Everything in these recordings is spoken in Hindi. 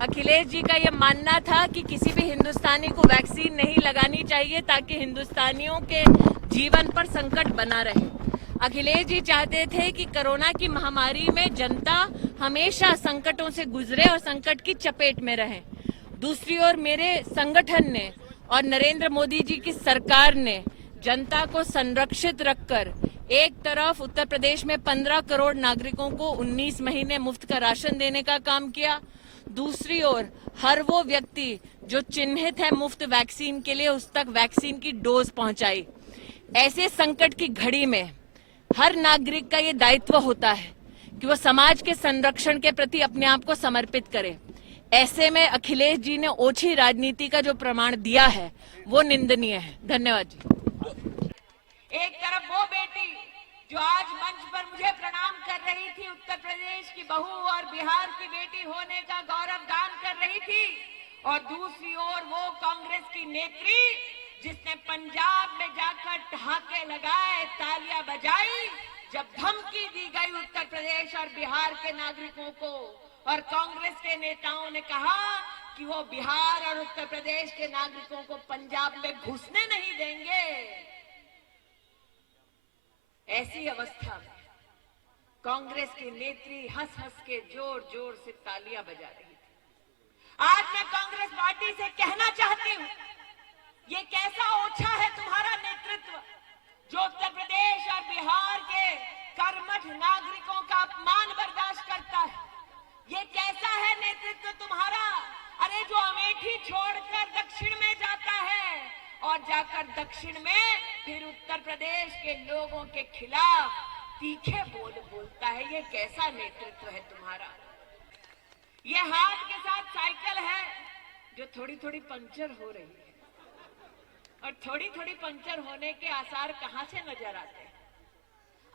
अखिलेश जी का ये मानना था कि किसी भी हिंदुस्तानी को वैक्सीन नहीं लगानी चाहिए ताकि हिंदुस्तानियों के जीवन पर संकट बना रहे। अखिलेश जी चाहते थे कि कोरोना की महामारी में जनता हमेशा संकटों से गुजरे और संकट की चपेट में रहे। दूसरी ओर मेरे संगठन ने और नरेंद्र मोदी जी की सरकार ने जनता को संरक्षित रखकर एक तरफ उत्तर प्रदेश में 15 करोड़ नागरिकों को 19 महीने मुफ्त का राशन देने का काम किया, दूसरी ओर हर वो व्यक्ति जो चिन्हित है मुफ्त वैक्सीन के लिए उस तक वैक्सीन की डोज पहुंचाई। ऐसे संकट की घड़ी में हर नागरिक का ये दायित्व होता है कि वो समाज के संरक्षण के प्रति अपने आप को समर्पित करे। ऐसे में अखिलेश जी ने ओछी राजनीति का जो प्रमाण दिया है वो निंदनीय है। धन्यवाद जी। एक तरफ वो बेटी जो आज मंच पर मुझे प्रणाम कर रही थी, उत्तर प्रदेश की बहू और बिहार की बेटी होने का गौरव गान कर रही थी, और दूसरी ओर वो कांग्रेस की नेत्री जिसने पंजाब में जाकर ठहाके लगाए, तालियां बजाई जब धमकी दी गई उत्तर प्रदेश और बिहार के नागरिकों को, और कांग्रेस के नेताओं ने कहा कि वो बिहार और उत्तर प्रदेश के नागरिकों को पंजाब में घुसने नहीं देंगे। ऐसी अवस्था में कांग्रेस की नेत्री हंस हंस के जोर जोर से तालियां बजा रही थी। आज मैं कांग्रेस पार्टी से कहना चाहती हूं, ये कैसा ओछा है तुम्हारा नेतृत्व जो उत्तर प्रदेश और बिहार के कर्मठ नागरिकों का अपमान बर्दाश्त करता है। ये कैसा है नेतृत्व तुम्हारा, अरे जो अमेठी छोड़कर दक्षिण में जाता है और जाकर दक्षिण में फिर उत्तर प्रदेश के लोगों के खिलाफ तीखे बोल बोलता है। ये कैसा नेतृत्व है तुम्हारा। ये हाथ के साथ साइकिल है जो थोड़ी थोड़ी पंचर हो रही है, और थोड़ी थोड़ी पंचर होने के आसार कहां से नजर आते हैं?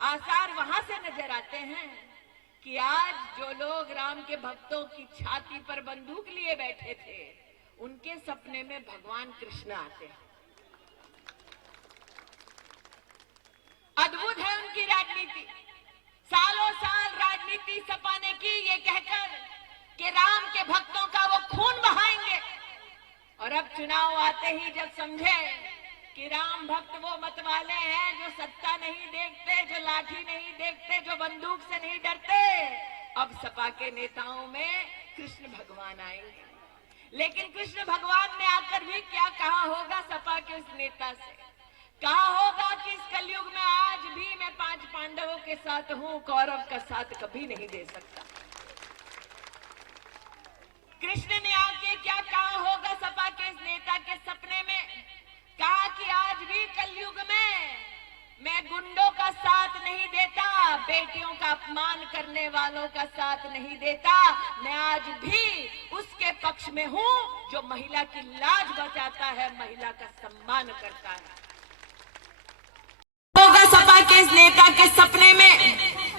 आसार वहां से नजर आते हैं कि आज जो लोग राम के भक्तों की छाती पर बंदूक लिए बैठे थे, उनके सपने में भगवान कृष्ण आते हैं। अद्भुत है उनकी राजनीति। सालों साल राजनीति सपा ने की ये कहकर कि राम के भक्तों का वो खून बहाएंगे, और अब चुनाव आते ही जब समझे कि राम भक्त वो मतवाले हैं जो सत्ता नहीं देखते, जो लाठी नहीं देखते, जो बंदूक से नहीं डरते, अब सपा के नेताओं में कृष्ण भगवान आएंगे। लेकिन कृष्ण भगवान ने आकर भी क्या कहा होगा सपा के उस नेता से? कहा होगा कि इस कलयुग में आज भी मैं 5 पांडवों के साथ हूं, कौरव का साथ कभी नहीं दे सकता। कृष्ण ने आके क्या कहा होगा सपा के इस नेता के सपने में? कहा कि आज भी कलयुग में मैं गुंडों का साथ नहीं देता, बेटियों का अपमान करने वालों का साथ नहीं देता, मैं आज भी उसके पक्ष में हूं जो महिला की लाज बचाता है, महिला का सम्मान करता है। होगा सपा के इस नेता के सपने में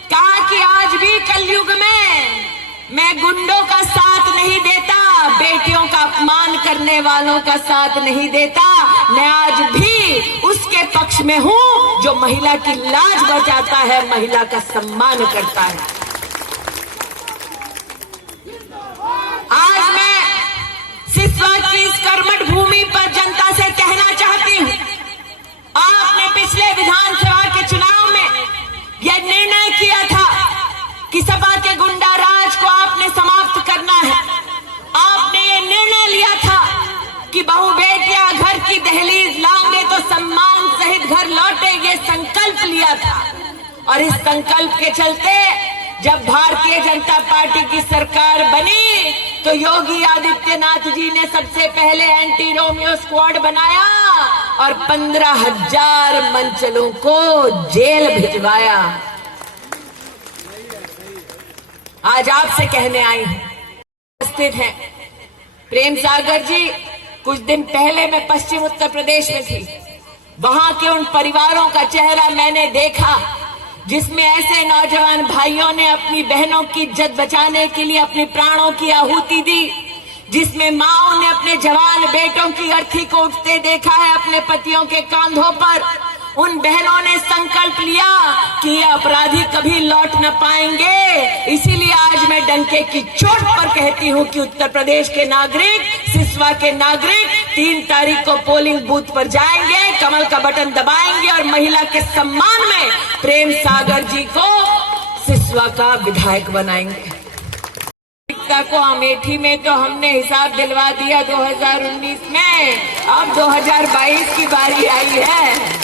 कहा कि आज भी कलयुग में मैं गुंडों का साथ नहीं देता, बेटियों का अपमान करने वालों का साथ नहीं देता, मैं आज भी उसके पक्ष में हूं जो महिला की लाज बचाता है, महिला का सम्मान करता है। आज मैं सिसवा की इस कर्मठ भूमि पर जनता से कहना चाहती हूं, आपने पिछले विधानसभा के चुनाव में यह निर्णय किया था कि सपा के गुंडा राज को आपने समाप्त करना है। आपने ये निर्णय लिया था कि बहू बेटियां घर की दहलीज लाएंगे तो सम्मान सहित घर लौटेंगे, संकल्प लिया था। और इस संकल्प के चलते जब भारतीय जनता पार्टी की सरकार बनी तो योगी आदित्यनाथ जी ने सबसे पहले एंटी रोमियो स्क्वाड बनाया और 15,000 मंचलों को जेल भिजवाया। आज आपसे कहने आई हूं, उपस्थित हैं प्रेम सागर जी। कुछ दिन पहले मैं पश्चिम उत्तर प्रदेश में थी, वहां के उन परिवारों का चेहरा मैंने देखा जिसमें ऐसे नौजवान भाइयों ने अपनी बहनों की इज्जत बचाने के लिए अपने प्राणों की आहुति दी, जिसमें माओं ने अपने जवान बेटों की अर्थी को उठते देखा है अपने पतियों के कांधों पर, उन बहनों ने संकल्प लिया कि ये अपराधी कभी लौट न पाएंगे। इसीलिए आज मैं डंके की चोट पर कहती हूं कि उत्तर प्रदेश के नागरिक, सिसवा के नागरिक 3 तारीख को पोलिंग बूथ पर जाएंगे, कमल का बटन दबाएंगे और महिला के सम्मान में प्रेम सागर जी को सिसवा का विधायक बनाएंगे। को अमेठी में तो हमने हिसाब दिलवा दिया 2019 में, अब 2022 की बारी आई है।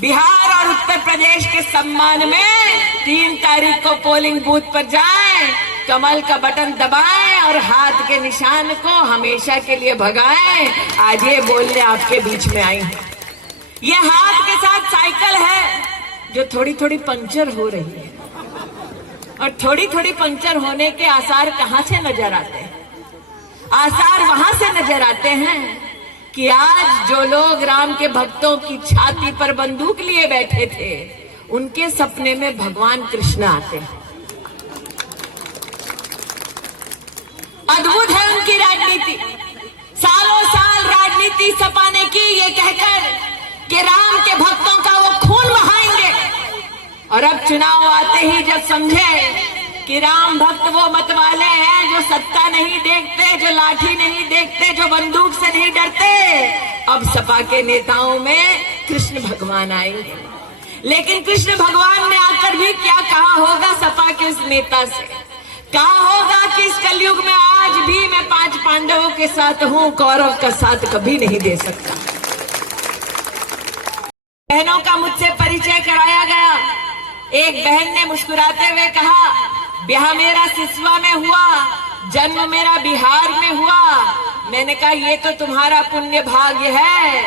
बिहार और उत्तर प्रदेश के सम्मान में 3 तारीख को पोलिंग बूथ पर जाएं, कमल का बटन दबाएं और हाथ के निशान को हमेशा के लिए भगाएं। आज ये बोलने आपके बीच में आई हूं। ये हाथ के साथ साइकिल है जो थोड़ी थोड़ी पंचर हो रही है, और थोड़ी थोड़ी पंचर होने के आसार कहां से नजर आते हैं? आसार वहां से नजर आते हैं कि आज जो लोग राम के भक्तों की छाती पर बंदूक लिए बैठे थे, उनके सपने में भगवान कृष्ण आते हैं। अद्भुत है उनकी राजनीति। सालों साल राजनीति सपा ने की ये कहकर कि राम के भक्तों का वो खून बहाएंगे, और अब चुनाव आते ही जब समझे कि राम भक्त वो मतवाले हैं जो सत्ता नहीं देखते, जो लाठी नहीं देखते, जो बंदूक से नहीं डरते, अब सपा के नेताओं में कृष्ण भगवान आएंगे। लेकिन कृष्ण भगवान ने आकर भी क्या कहा होगा सपा के उस नेता से? कहा होगा कि इस कलयुग में आज भी मैं 5 पांडवों के साथ हूं, कौरव का साथ कभी नहीं दे सकता। बहनों का मुझसे परिचय कराया गया। एक बहन ने मुस्कुराते हुए कहा, ब्याह मेरा सिसवा में हुआ, जन्म मेरा बिहार में हुआ। मैंने कहा ये तो तुम्हारा पुण्य भाग्य है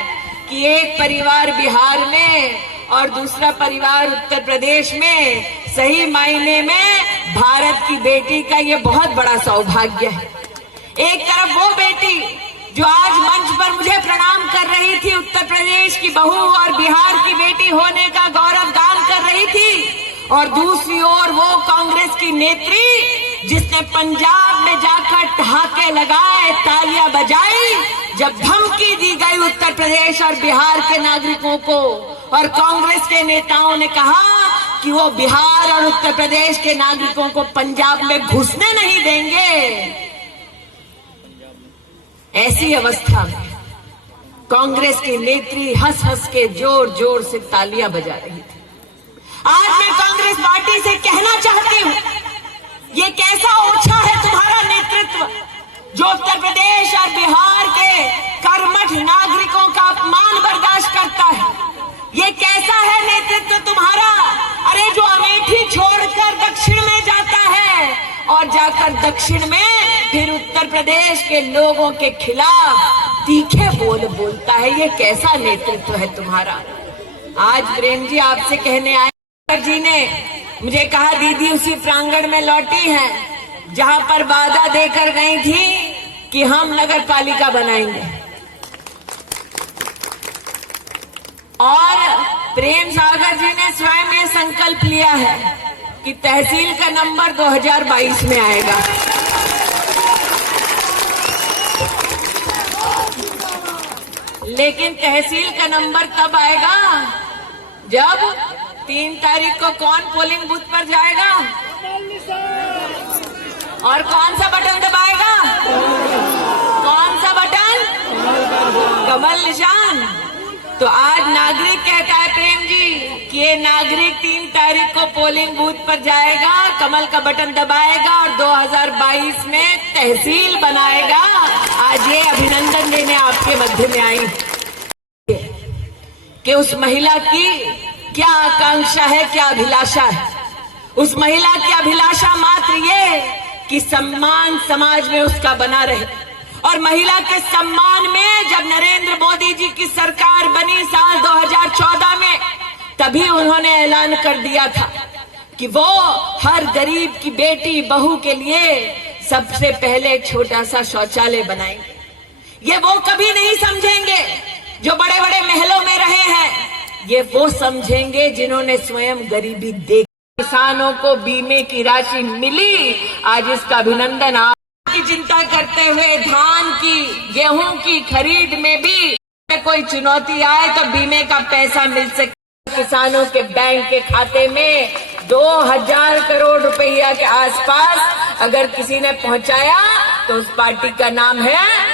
कि एक परिवार बिहार में और दूसरा परिवार उत्तर प्रदेश में। सही मायने में भारत की बेटी का ये बहुत बड़ा सौभाग्य है। एक तरफ वो बेटी जो आज मंच पर मुझे प्रणाम कर रही थी, उत्तर प्रदेश की बहू और बिहार की बेटी होने का गौरव गान कर रही थी, और दूसरी ओर वो कांग्रेस की नेत्री जिसने पंजाब में जाकर ठहाके लगाए, तालियां बजाई जब धमकी दी गई उत्तर प्रदेश और बिहार के नागरिकों को, और कांग्रेस के नेताओं ने कहा कि वो बिहार और उत्तर प्रदेश के नागरिकों को पंजाब में घुसने नहीं देंगे। ऐसी अवस्था में कांग्रेस की नेत्री हंस हंस के जोर जोर से तालियां बजा रही थी। आज मैं कांग्रेस पार्टी से कहना चाहती हूं, ये कैसा ओछा है तुम्हारा नेतृत्व जो उत्तर प्रदेश और बिहार के कर्मठ नागरिकों का अपमान बर्दाश्त करता है। ये कैसा है नेतृत्व तुम्हारा? अरे जो अमेठी छोड़कर दक्षिण में जाता है और जाकर दक्षिण में फिर उत्तर प्रदेश के लोगों के खिलाफ तीखे बोल बोलता है। ये कैसा नेतृत्व है तुम्हारा? आज प्रेम जी आपसे कहने आए जी ने मुझे कहा, दीदी उसी प्रांगण में लौटी हैं जहां पर वादा देकर गई थी कि हम नगर पालिका बनाएंगे, और प्रेम सागर जी ने स्वयं ये संकल्प लिया है कि तहसील का नंबर 2022 में आएगा। लेकिन तहसील का नंबर तब आएगा जब 3 तारीख को कौन पोलिंग बूथ पर जाएगा और कौन सा बटन दबाएगा? कौन सा बटन? कमल निशान। तो आज नागरिक कहता है प्रेम जी कि ये नागरिक 3 तारीख को पोलिंग बूथ पर जाएगा, कमल का बटन दबाएगा और 2022 में तहसील बनाएगा। आज ये अभिनंदन देने आपके मध्य में आई कि उस महिला की क्या आकांक्षा है, क्या अभिलाषा है। उस महिला की अभिलाषा मात्र ये कि सम्मान समाज में उसका बना रहे, और महिला के सम्मान में जब नरेंद्र मोदी जी की सरकार बनी साल 2014 में, तभी उन्होंने ऐलान कर दिया था कि वो हर गरीब की बेटी बहू के लिए सबसे पहले छोटा सा शौचालय बनाएंगे। ये वो कभी नहीं समझेंगे जो बड़े बड़े महलों में रहे हैं, ये वो समझेंगे जिन्होंने स्वयं गरीबी देखी। किसानों को बीमे की राशि मिली, आज इसका अभिनंदन। आपकी चिंता करते हुए धान की, गेहूं की खरीद में भी कोई चुनौती आए तो बीमे का पैसा मिल सके। किसानों के बैंक के खाते में 2000 करोड़ रुपया के आसपास अगर किसी ने पहुंचाया तो उस पार्टी का नाम है